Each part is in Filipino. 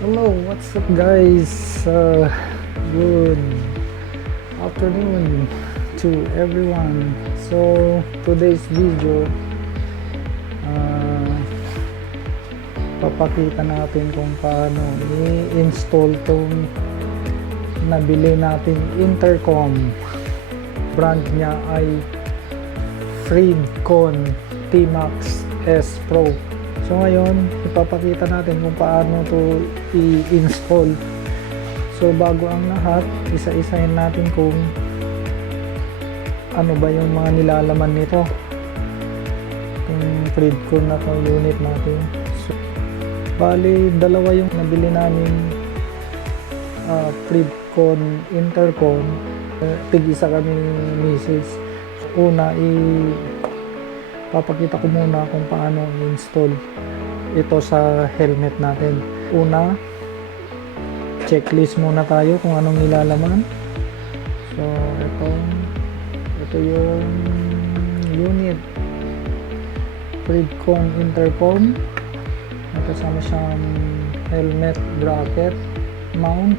Hello, what's up guys? Good afternoon to everyone. So today's video, uh, papakita natin kung paano i-install tong nabili nating intercom. Brand niya ay Freedcon T-Max S Pro. So ngayon, ipapakita natin kung paano to i-install. So bago ang lahat, isa-isahin natin kung ano ba yung mga nilalaman nito. Yung Freedcon na to unit natin. So, bali, dalawa yung nabili namin Freedcon intercom. Tig-isa kami misis. Una, papakita ko muna kung paano i-install ito sa helmet natin. Una, checklist muna tayo kung anong nilalaman. So ito yung unit Freedcon intercom. May kasama siyang helmet bracket mount.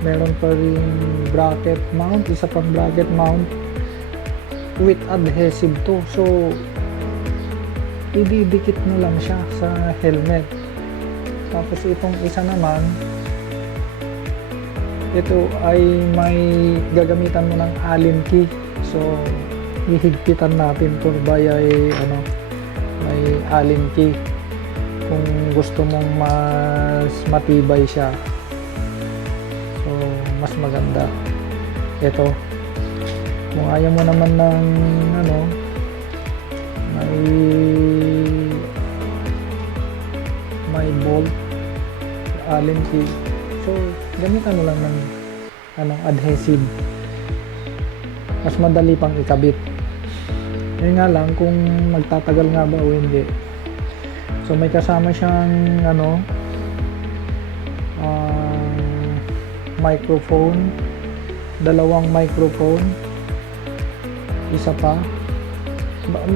Meron pa rin bracket mount, isa pang bracket mount with adhesive to. So ididikit mo lang siya sa helmet. Tapos itong isa naman, ito ay may gagamitan mo ng Allen key. So ihigpitan natin to by may Allen key kung gusto mong mas matibay siya. So mas maganda ito. Kung ayaw mo naman ng may bolt, Allen key, so gamitan mo lang ng adhesive, mas madali pang ikabit. Yun nga lang kung magtatagal nga ba o hindi. So may kasama siyang microphone, dalawang microphone, isa pa.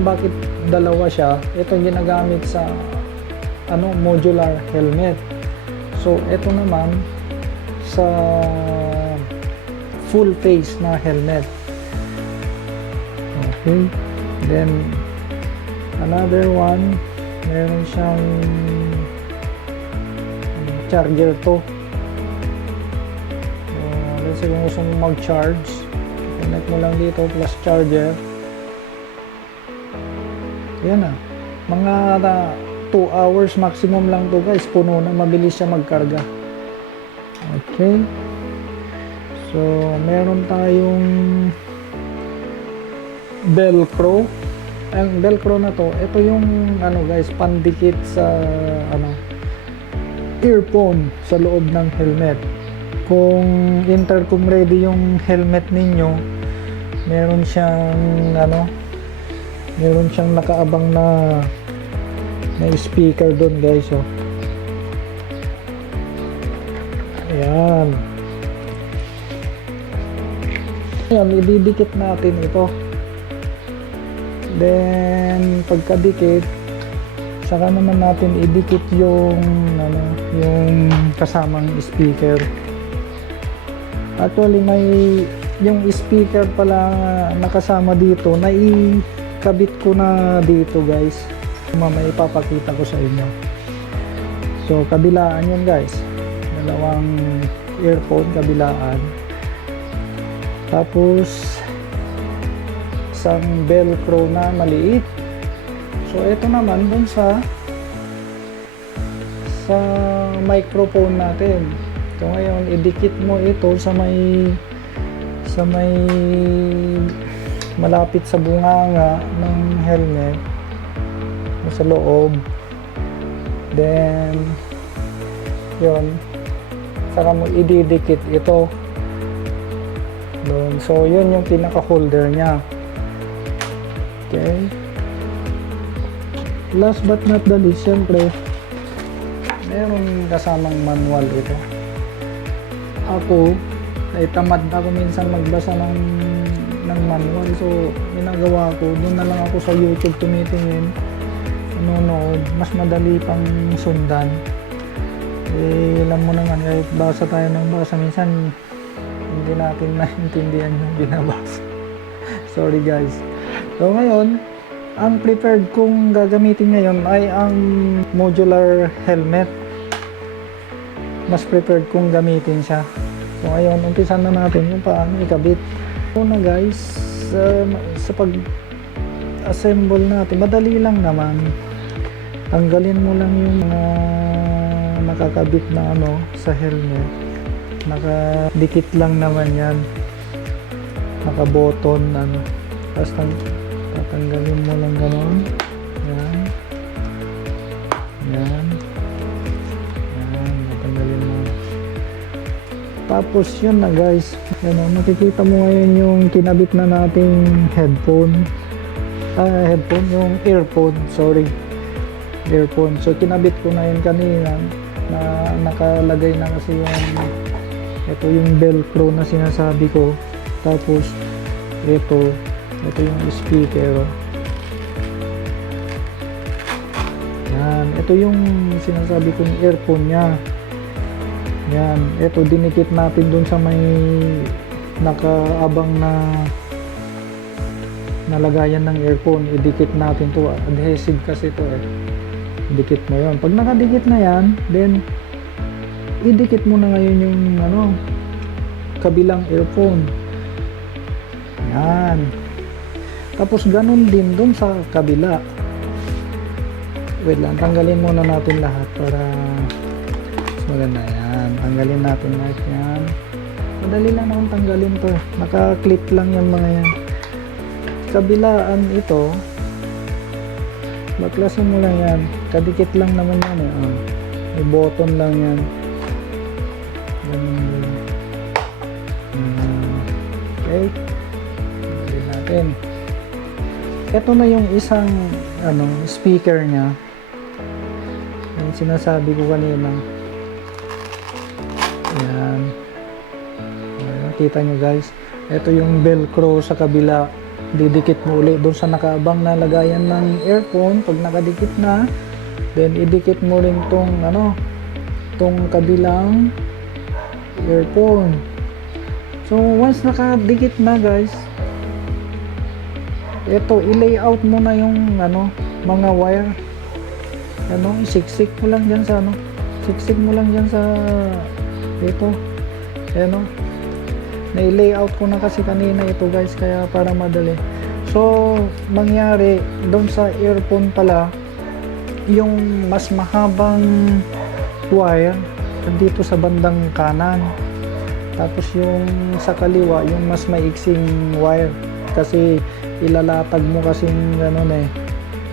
Bakit dalawa siya? Ito ginagamit sa modular helmet. So ito naman sa full face na helmet. Okay, then another one, meron siyang charger to. Kasi kung gusto mo mag-charge, connect mo lang dito plus charger. Yan na. Mga 2 hours maximum lang to guys. Puno na. Mabilis siya magkarga. Okay. So, meron tayong Velcro. Ang Velcro na to, ito yung guys, pandikit sa earphone sa loob ng helmet. Kung intercom ready yung helmet ninyo, meron siyang nakaabang na speaker doon guys. Oh. Ayan. Ayan, ididikit natin ito. Then pagkadikit, saka naman natin idikit yung kasamang speaker. Actually, yung speaker pala nakasama dito, naikabit ko na dito guys. Mamaya ipapakita ko sa inyo. So kabilaan yun guys, dalawang earphone kabilaan, tapos isang Velcro na maliit. So ito naman dun sa microphone natin. So ngayon, idikit mo ito sa may malapit sa bunganga ng helmet, sa loob. Then yun, saka mo ididikit ito doon. So yun yung pinaka holder nya. Okay, last but not the least, syempre meron kasamang manual ito. Ako ay tamad ako minsan magbasa ng manual, so ginagawa ko, doon na lang ako sa YouTube tumitingin nanonood, mas madali pang sundan. Alam mo naman, kahit basa tayo ng basa, minsan hindi natin naintindihan yung binabasa. Sorry guys. So ngayon, ang preferred kong gagamitin ngayon ay ang modular helmet. Mas preferred kong gamitin siya. So ngayon, umpisan na natin kung paano ikabit. Una guys, sa pag-assemble natin, madali lang naman. Tanggalin mo lang yung mga nakakabit na sa helmet. Nakadikit lang naman yan. Naka-button tapos tatanggalin mo lang gano'n. Yan. Yan. Yan. Tatanggalin mo. Tapos yun na guys. Yan, makikita mo ngayon yung kinabit na nating headphone. Yung earphone. Sorry. Earphone. So kinabit ko na yun kanina. Na nakalagay na kasi ito yung velcro na sinasabi ko. Tapos ito yung speaker. Yan, ito yung sinasabi kong earphone niya. Yan, ito dinikit natin dun sa may nakaabang na nalagayan ng earphone. Idikit natin to, adhesive kasi to dikit mo yon. Pag nakadikit na yan, then idikit mo na ngayon yung kabilang earphone. Yan. Tapos ganun din dun sa kabila. Wait lang, tanggalin muna natin lahat para mas maganda. Yan, tanggalin natin lahat yan. Madali lang akong tanggalin to. Naka-clip lang yung mga yan. Kabilaan ito, baklasin mo lang yan. Kadikit lang naman yan may button lang yan. Okay. Tanggalin natin. Ito na yung isang speaker niya. Yung sinasabi ko kanina. Ayan. Kita nyo guys. Ito yung velcro sa kabila. Didikit mo ulit doon sa nakaabang na lagayan ng earphone. Pag nakadikit na, then idikit mo rin tong kabilang earphone. So once nakadikit na guys, ito i-layout mo na yung mga wire. Isiksik mo lang diyan sa siksik mo lang diyan sa ito. Na-layout ko na kasi kanina ito guys, kaya para madali. So mangyari doon sa earphone pala, yung mas mahabang wire dito sa bandang kanan. Tapos yung sa kaliwa, yung mas maiksing wire. Kasi ilalatag mo kasing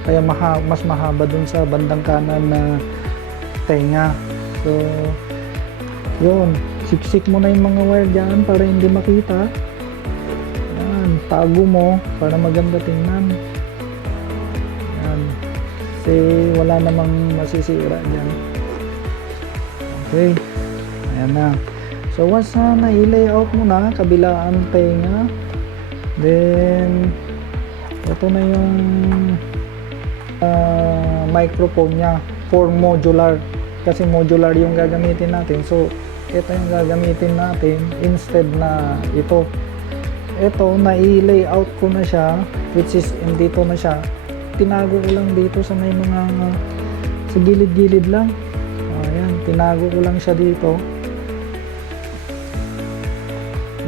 kaya mas mahaba dun sa bandang kanan na tenga. So yun, siksik mo na yung mga wire dyan para hindi makita. Yan, tago mo para maganda tingnan. Yan, kasi wala namang masisira dyan. Okay, ayan na. So once na i-layout mo na kabilaan tenga, then ito na yung microphone nya for modular, kasi modular yung gagamitin natin. So ito yung gagamitin natin instead na ito. Na i-layout ko na siya, which is dito na siya. Tinago ko lang dito sa may mga sa gilid-gilid lang. Ayan, tinago ko lang siya dito.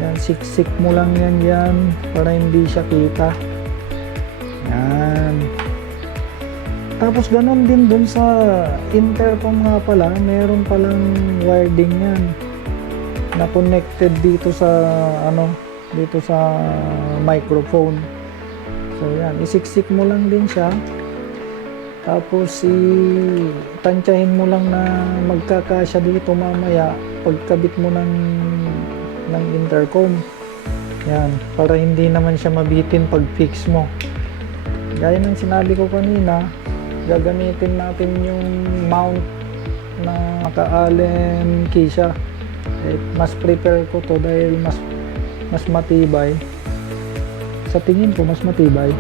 Yan, siksik mo lang yan para hindi siya kita. Yan. Tapos ganun din dun sa intercom nga pala, meron palang wiring yan na connected dito sa dito sa microphone. So yan, isiksik mo lang din siya. Tapos tansyahin mo lang na magkakasya dito mamaya pagkabit mo ng intercom. Yan, para hindi naman siya mabitin pag fix mo. Gaya ng sinabi ko kanina, gagamitin natin yung mount na naka-Allen key siya. Mas prepare ko to dahil mas matibay. Sa tingin ko mas matibay.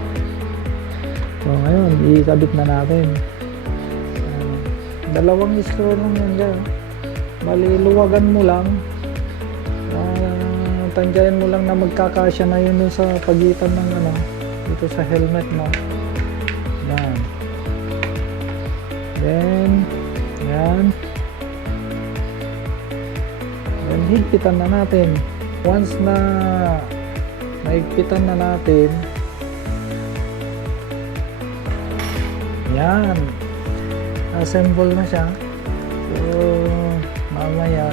So ngayon, ikabit na natin. Dalawang screw lang yan dyan. Bali, luwagan mo lang. Tanggayan mo lang na magkakasya na yun dun sa pagitan ng ano, dito sa helmet mo. Yan. Then, yan. Then, higpitan na natin. Once na naigpitan na natin, yan. Assemble na siya. So, mamaya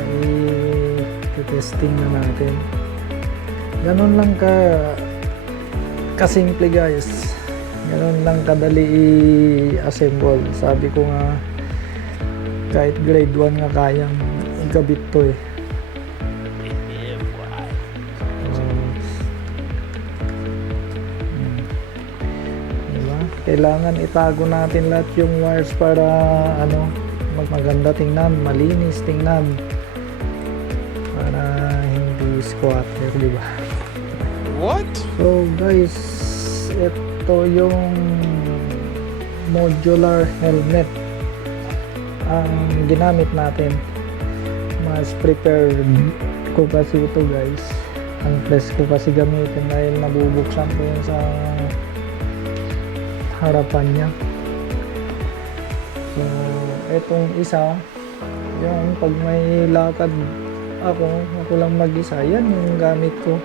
i-testing na natin. Ganun lang kasimple guys. Ganun lang kadali i-assemble. Sabi ko nga, kahit grade 1 nga kayang igabit to eh. Kailangan itago natin lahat yung wires para ano, maganda tingnan, malinis tingnan, para hindi squatter, di ba? What? So guys, ito yung modular helmet ang ginamit natin. Mas prepared ko kasi ito guys. Ang press ko kasi gamitin dahil nabubuksan ko yun sa harapan niya. So, etong isa, yung pag may lakad ako lang mag-isa, yan yung gamit ko.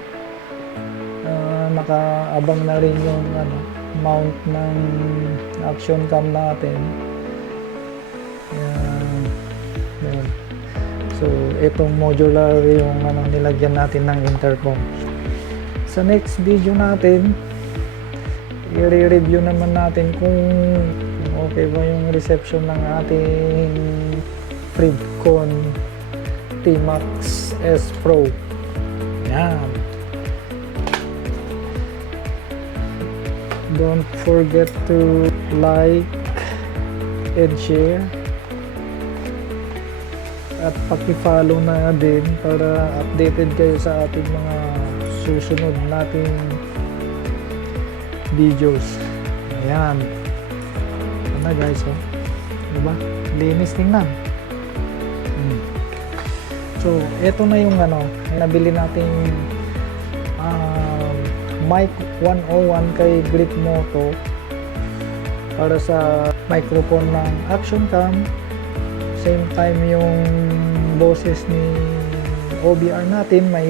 Nakaabang na rin yung ano, mount ng action cam natin. Yan. So, etong modular yung ano, nilagyan natin ng intercom. Sa next video natin, i-review naman natin kung okay ba yung reception ng ating Freedcon T-Max S Pro. Yan. Don't forget to like and share at paki-follow na din para updated kayo sa ating mga susunod nating videos. Ayan. Ano na guys, oh. Diba? Linis tingnan. So, eto na yung ano, nabili nating mic 101 kay Grip Moto para sa microphone ng action cam. Same time yung boses ni OBR natin, may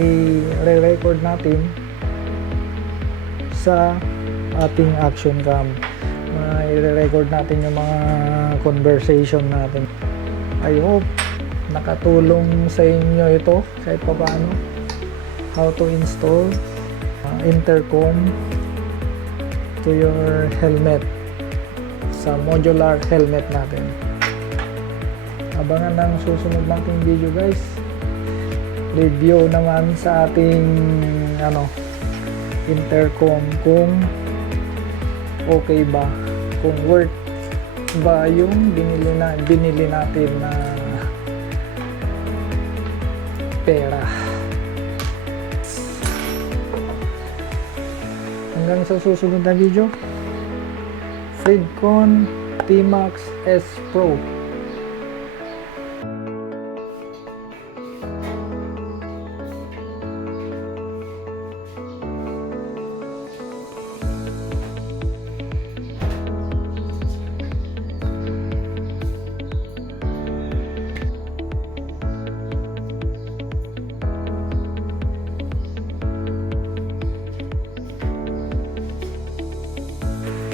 re-record natin sa ating action cam. I-record natin yung mga conversation natin. I hope nakatulong sa inyo ito kahit pa paano how to install intercom to your helmet sa modular helmet natin. Abangan ng susunod nating video guys. Review naman sa ating ano, intercom kung okay ba, kung worth ba yung binili natin na pera. Hanggang sa susunod na video, Freedcon T-Max S Pro.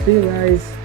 See you guys.